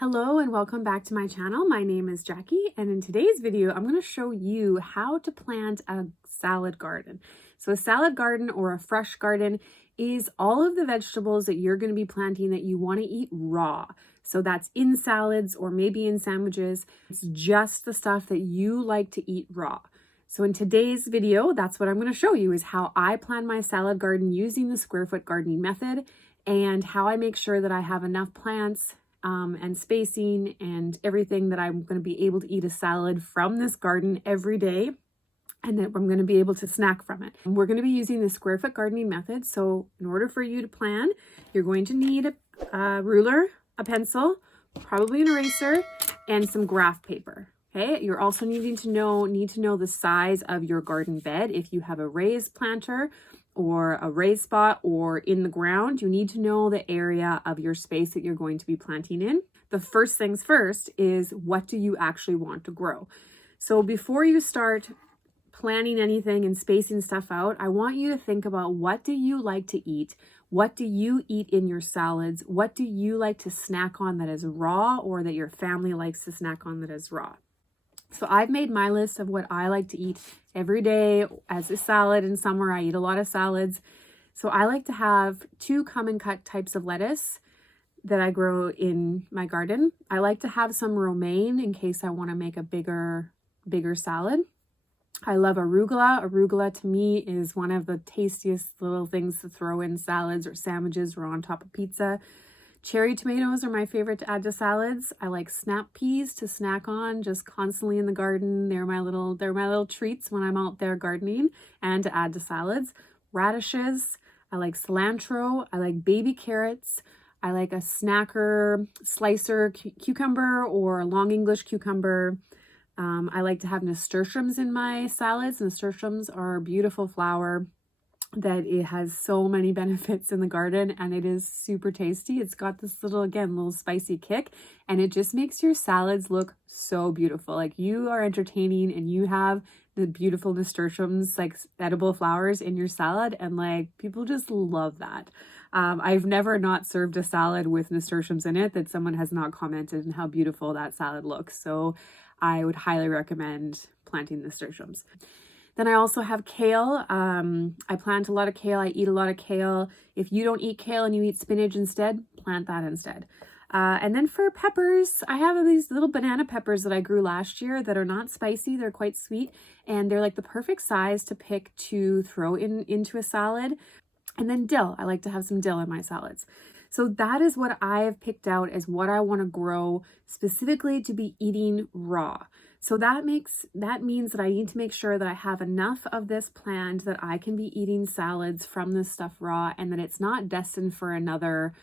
Hello and welcome back to my channel. My name is Jackie, and in today's video I'm going to show you how to plant a salad garden. So a salad garden or a fresh garden is all of the vegetables that you're going to be planting that you want to eat raw. So that's in salads or maybe in sandwiches. It's just the stuff that you like to eat raw. So in today's video, that's what I'm going to show you is how I plan my salad garden using the square foot gardening method and how I make sure that I have enough plants and spacing and everything that I'm going to be able to eat a salad from this garden every day and that I'm going to be able to snack from it. We're going to be using the square foot gardening method. So in order for you to plan, you're going to need a ruler, a pencil, probably an eraser, and some graph paper. Okay, you're also need to know the size of your garden bed. If you have a raised planter or a raised spot or in the ground, you need to know the area of your space that you're going to be planting in. The first things first is, what do you actually want to grow? So before you start planning anything and spacing stuff out, I want you to think about, what do you like to eat? What do you eat in your salads? What do you like to snack on that is raw, or that your family likes to snack on that is raw? So I've made my list of what I like to eat every day as a salad. In summer, I eat a lot of salads. So I like to have 2 common cut types of lettuce that I grow in my garden. I like to have some romaine in case I want to make a bigger salad. I love arugula. Arugula to me is one of the tastiest little things to throw in salads or sandwiches or on top of pizza. Cherry tomatoes are my favorite to add to salads. I like snap peas to snack on just constantly in the garden. They're my little treats when I'm out there gardening and to add to salads. Radishes. I like cilantro. I like baby carrots. I like a snacker slicer cucumber or a long English cucumber. I like to have nasturtiums in my salads. Nasturtiums are a beautiful flower that it has so many benefits in the garden, and it is super tasty. It's got this little spicy kick, and it just makes your salads look so beautiful. Like, you are entertaining and you have the beautiful nasturtiums, like edible flowers in your salad, and like, people just love that. I've never not served a salad with nasturtiums in it that someone has not commented on how beautiful that salad looks. So I would highly recommend planting nasturtiums. Then I also have kale. I plant a lot of kale. I eat a lot of kale. If you don't eat kale and you eat spinach instead, plant that instead. And then for peppers, I have these little banana peppers that I grew last year that are not spicy. They're quite sweet, and they're like the perfect size to pick to throw into a salad. And then dill. I like to have some dill in my salads. So that is what I have picked out as what I want to grow specifically to be eating raw. So that means that I need to make sure that I have enough of this planned that I can be eating salads from this stuff raw, and that it's not destined for another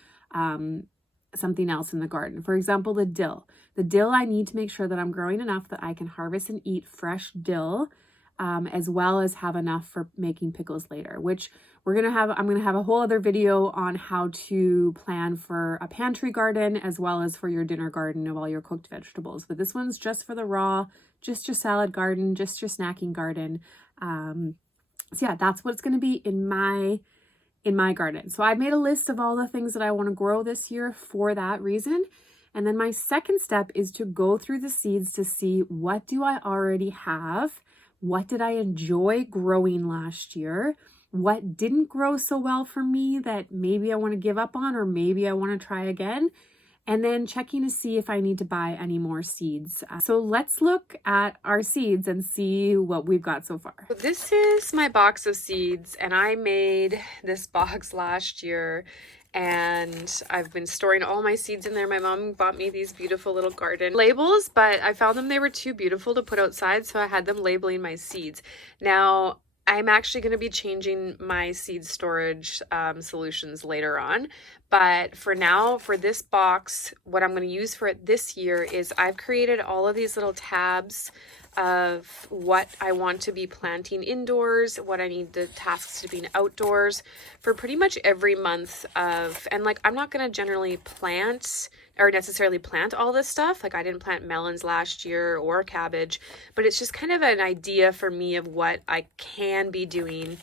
something else in the garden. For example, the dill. The dill, I need to make sure that I'm growing enough that I can harvest and eat fresh dill, as well as have enough for making pickles later, which I'm going to have a whole other video on how to plan for a pantry garden as well as for your dinner garden of all your cooked vegetables. But this one's just for the raw, just your salad garden, just your snacking garden. So yeah, that's what it's going to be in my garden. So I've made a list of all the things that I want to grow this year for that reason. And then my second step is to go through the seeds to see, what do I already have? What did I enjoy growing last year? What didn't grow so well for me that maybe I want to give up on, or maybe I want to try again? And then checking to see if I need to buy any more seeds. So let's look at our seeds and see what we've got so far. So this is my box of seeds, and I made this box last year, and I've been storing all my seeds in there. My mom bought me these beautiful little garden labels, but I found they were too beautiful to put outside, so I had them labeling my seeds. Now, I'm actually going to be changing my seed storage solutions later on. But for now, for this box, what I'm going to use for it this year is I've created all of these little tabs of what I want to be planting indoors, what I need the tasks to be outdoors for pretty much every month of, and like, I'm not going to generally plant or necessarily plant all this stuff. Like, I didn't plant melons last year or cabbage, but it's just kind of an idea for me of what I can be doing.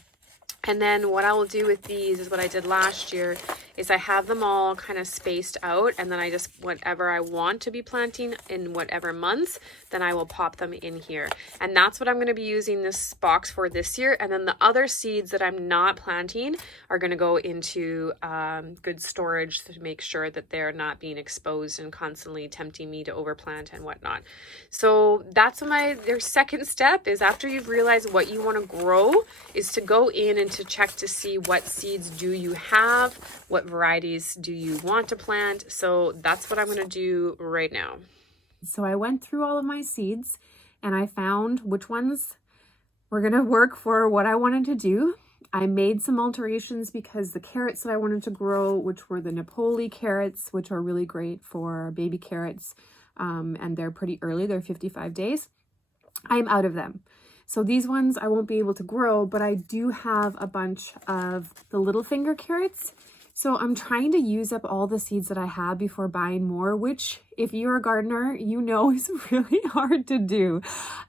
And then what I will do with these is what I did last year is I have them all kind of spaced out, and then I just, whatever I want to be planting in whatever months, then I will pop them in here. And that's what I'm going to be using this box for this year. And then the other seeds that I'm not planting are going to go into good storage to make sure that they're not being exposed and constantly tempting me to overplant and whatnot. So that's their second step is, after you've realized what you want to grow, is to go in and to check to see what seeds do you have, what varieties do you want to plant. So that's what I'm going to do right now. So I went through all of my seeds and I found which ones were going to work for what I wanted to do. I made some alterations because the carrots that I wanted to grow, which were the Napoli carrots, which are really great for baby carrots, and they're pretty early, they're 55 days. I'm out of them. So these ones I won't be able to grow, but I do have a bunch of the little finger carrots. So I'm trying to use up all the seeds that I have before buying more, which, if you're a gardener, you know is really hard to do.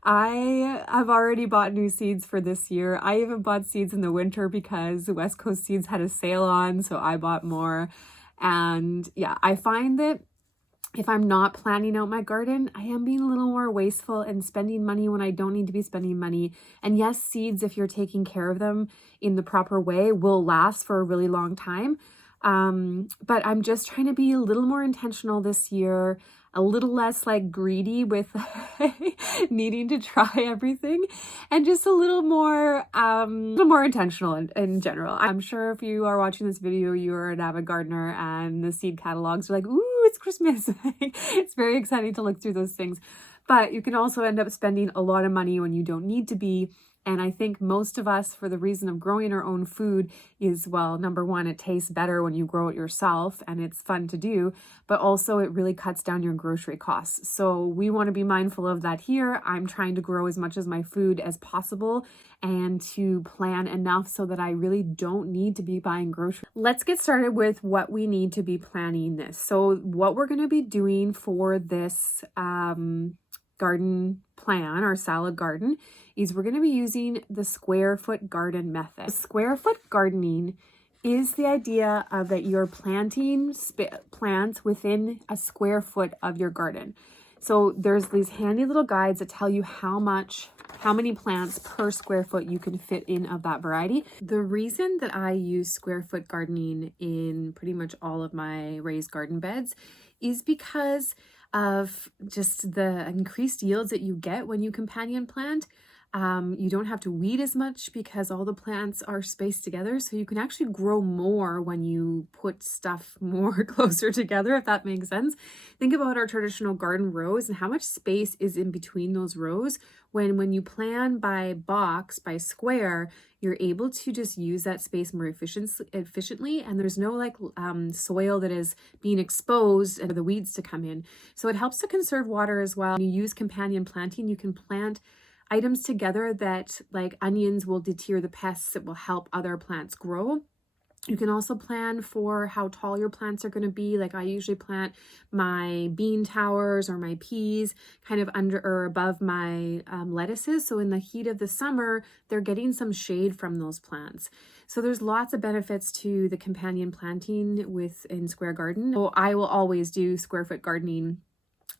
I have already bought new seeds for this year. I even bought seeds in the winter because West Coast Seeds had a sale on, so I bought more. And yeah, I find that if I'm not planning out my garden, I am being a little more wasteful and spending money when I don't need to be spending money. And yes, seeds, if you're taking care of them in the proper way, will last for a really long time. But I'm just trying to be a little more intentional this year, a little less like greedy with needing to try everything, and just a little more intentional in general. I'm sure if you are watching this video, you're an avid gardener and the seed catalogs are like, ooh, it's Christmas. It's very exciting to look through those things, but you can also end up spending a lot of money when you don't need to be. And I think most of us, for the reason of growing our own food, is, well, number one, it tastes better when you grow it yourself and it's fun to do, but also it really cuts down your grocery costs. So we want to be mindful of that here. I'm trying to grow as much of my food as possible and to plan enough so that I really don't need to be buying groceries. Let's get started with what we need to be planning this. So what we're going to be doing for this garden plan, our salad garden, is we're going to be using the square foot garden method. Square foot gardening is the idea of that you're planting plants within a square foot of your garden. So there's these handy little guides that tell you how many plants per square foot you can fit in of that variety. The reason that I use square foot gardening in pretty much all of my raised garden beds is because of just the increased yields that you get when you companion plant. You don't have to weed as much because all the plants are spaced together, so you can actually grow more when you put stuff more closer together, if that makes sense. Think about our traditional garden rows and how much space is in between those rows. When you plan by box, by square, you're able to just use that space more efficiently, and there's no soil that is being exposed and the weeds to come in. So it helps to conserve water as well. When you use companion planting, you can plant items together that, like onions, will deter the pests that will help other plants grow. You can also plan for how tall your plants are going to be. Like I usually plant my bean towers or my peas kind of under or above my lettuces. So in the heat of the summer, they're getting some shade from those plants. So there's lots of benefits to the companion planting in square garden. So I will always do square foot gardening.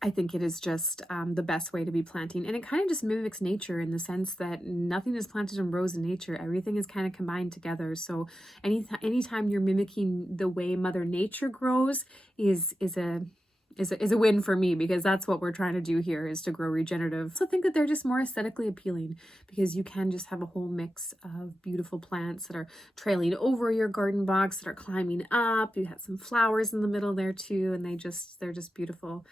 I think it is just the best way to be planting. And it kind of just mimics nature in the sense that nothing is planted in rows in nature. Everything is kind of combined together. So anytime you're mimicking the way Mother Nature grows is a win for me, because that's what we're trying to do here, is to grow regenerative. So I think that they're just more aesthetically appealing because you can just have a whole mix of beautiful plants that are trailing over your garden box, that are climbing up. You have some flowers in the middle there too, and they're just beautiful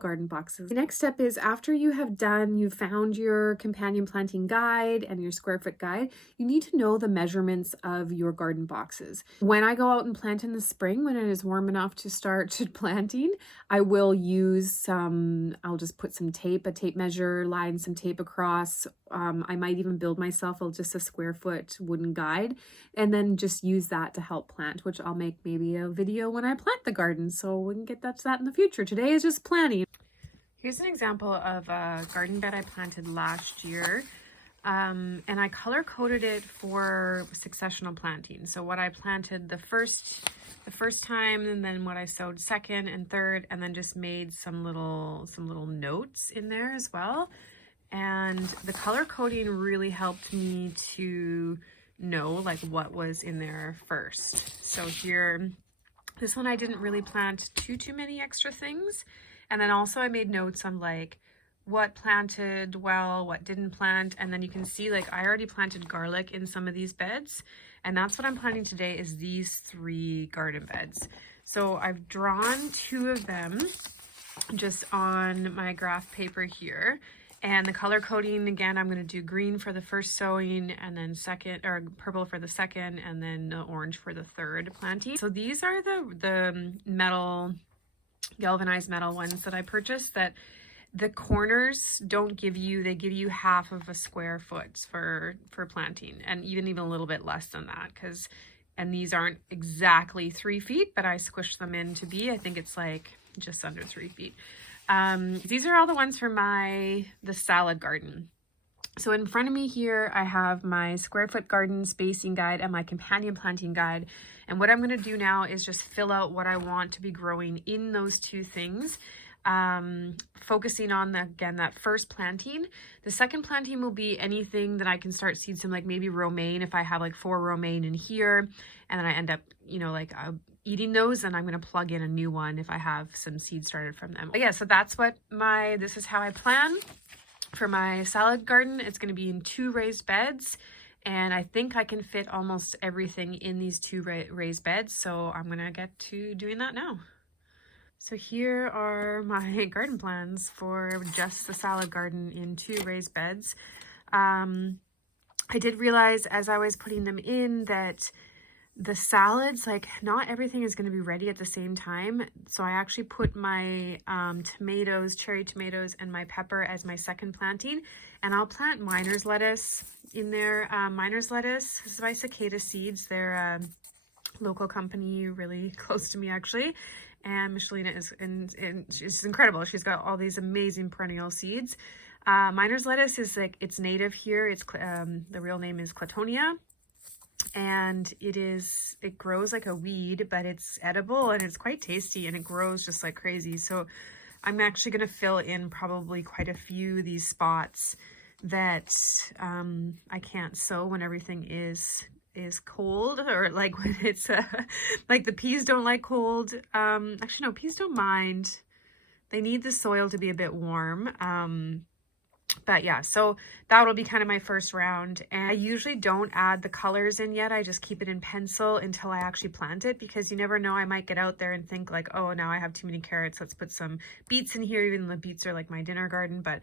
garden boxes. The next step is, after you've found your companion planting guide and your square foot guide, you need to know the measurements of your garden boxes. When I go out and plant in the spring, when it is warm enough to start planting, I will use I'll just put some tape, a tape measure, line some tape across. I might even build myself just a square foot wooden guide and then just use that to help plant, which I'll make maybe a video when I plant the garden, so we can get to that in the future. Today is just planting. Here's an example of a garden bed I planted last year, and I color coded it for successional planting. So what I planted, the first the first time, and then what I sewed second and third, and then just made some little notes in there as well. And the color coding really helped me to know like what was in there first. So here, this one I didn't really plant too many extra things. And then also I made notes on like what planted well, what didn't plant. And then you can see like I already planted garlic in some of these beds. And that's what I'm planting today, is these 3 garden beds. So I've drawn 2 of them just on my graph paper here. And the color coding, again, I'm going to do green for the first sowing, and then second, or purple for the second, and then the orange for the third planting. So these are the metal, galvanized metal ones that I purchased, that the corners don't give you, they give you half of a square foot for planting, and even a little bit less than that, because, and these aren't exactly 3 feet, but I squished them in to be, I think it's like just under 3 feet. These are all the ones for the salad garden. So in front of me here, I have my square foot garden spacing guide and my companion planting guide. And what I'm going to do now is just fill out what I want to be growing in those 2 things. Focusing on again, that first planting. The second planting will be anything that I can start seeds in, like maybe romaine, if I have like 4 romaine in here, and then I end up, like eating those, and I'm going to plug in a new one if I have some seeds started from them. But yeah, so that's what this is how I plan for my salad garden. It's going to be in 2 raised beds, and I think I can fit almost everything in these 2 raised beds. So I'm going to get to doing that now. So here are my garden plans for just the salad garden in 2 raised beds. I did realize as I was putting them in that the salads, like not everything is going to be ready at the same time. So I actually put my tomatoes, cherry tomatoes, and my pepper as my second planting. And I'll plant miner's lettuce in there. Miner's lettuce is by Cicada Seeds. They're a local company really close to me actually. And Michelina is, and she's incredible. She's got all these amazing perennial seeds. Miner's lettuce is like, it's native here. It's the real name is Clatonia. And it grows like a weed, but it's edible and it's quite tasty, and it grows just like crazy. So I'm actually going to fill in probably quite a few of these spots that I can't sow when everything is cold, or like when it's like the peas don't like cold. Actually no, peas don't mind. They need the soil to be a bit warm. But yeah, so that'll be kind of my first round. And I usually don't add the colors in yet. I just keep it in pencil until I actually plant it, because you never know, I might get out there and think like, oh, now I have too many carrots, let's put some beets in here, even though the beets are like my dinner garden. But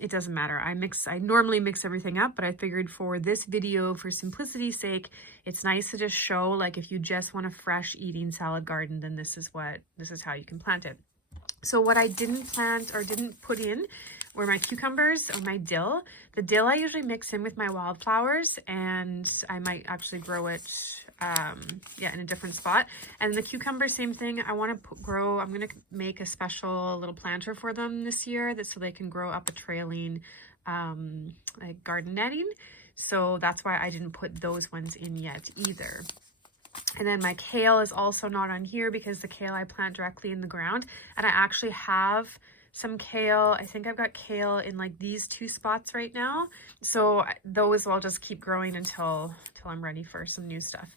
it doesn't matter. I normally mix everything up, but I figured for this video, for simplicity's sake, it's nice to just show, like, if you just want a fresh eating salad garden, then this is how you can plant it. So what I didn't plant or didn't put in were my cucumbers or my dill. The dill I usually mix in with my wildflowers, and I might actually grow it in a different spot. And the cucumber, same thing. I want to grow, I'm going to make a special little planter for them this year, so they can grow up a trailing like garden netting. So that's why I didn't put those ones in yet either. And then my kale is also not on here, because the kale I plant directly in the ground. And I actually have some kale. I think I've got kale in like these 2 spots right now. So those I'll just keep growing until I'm ready for some new stuff.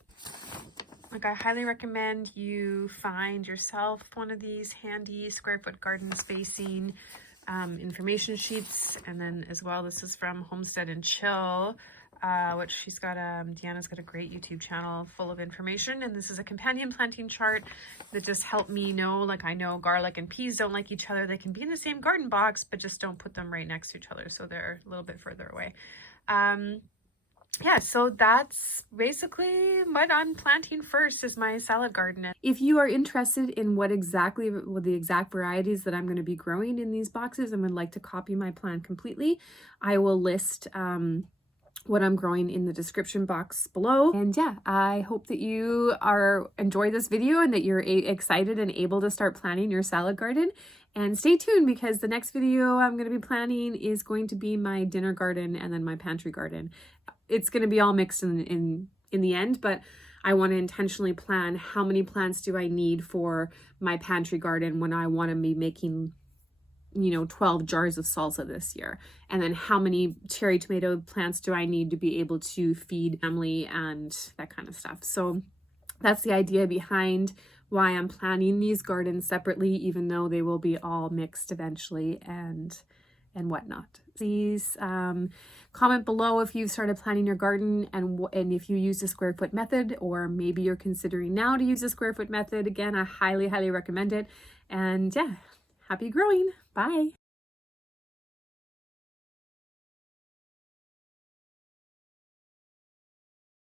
Like, I highly recommend you find yourself one of these handy square foot garden spacing information sheets. And then as well, this is from Homestead and Chill, which she's got Deanna's got a great YouTube channel full of information. And this is a companion planting chart that just helped me know, like, I know garlic and peas don't like each other. They can be in the same garden box, but just don't put them right next to each other, so they're a little bit further away. Yeah, so that's basically what I'm planting first, is my salad garden. If you are interested in what the exact varieties that I'm going to be growing in these boxes and would like to copy my plan completely, I will list what I'm growing in the description box below. And yeah, I hope that you enjoy this video and that you're excited and able to start planning your salad garden. And stay tuned, because the next video I'm going to be planning is going to be my dinner garden and then my pantry garden. It's going to be all mixed in the end, but I want to intentionally plan how many plants do I need for my pantry garden when I want to be making 12 jars of salsa this year. And then how many cherry tomato plants do I need to be able to feed family and that kind of stuff. So that's the idea behind why I'm planning these gardens separately, even though they will be all mixed eventually and whatnot. Please comment below if you've started planning your garden and if you use the square foot method, or maybe you're considering now to use the square foot method. Again, I highly recommend it. And yeah, happy growing. Bye.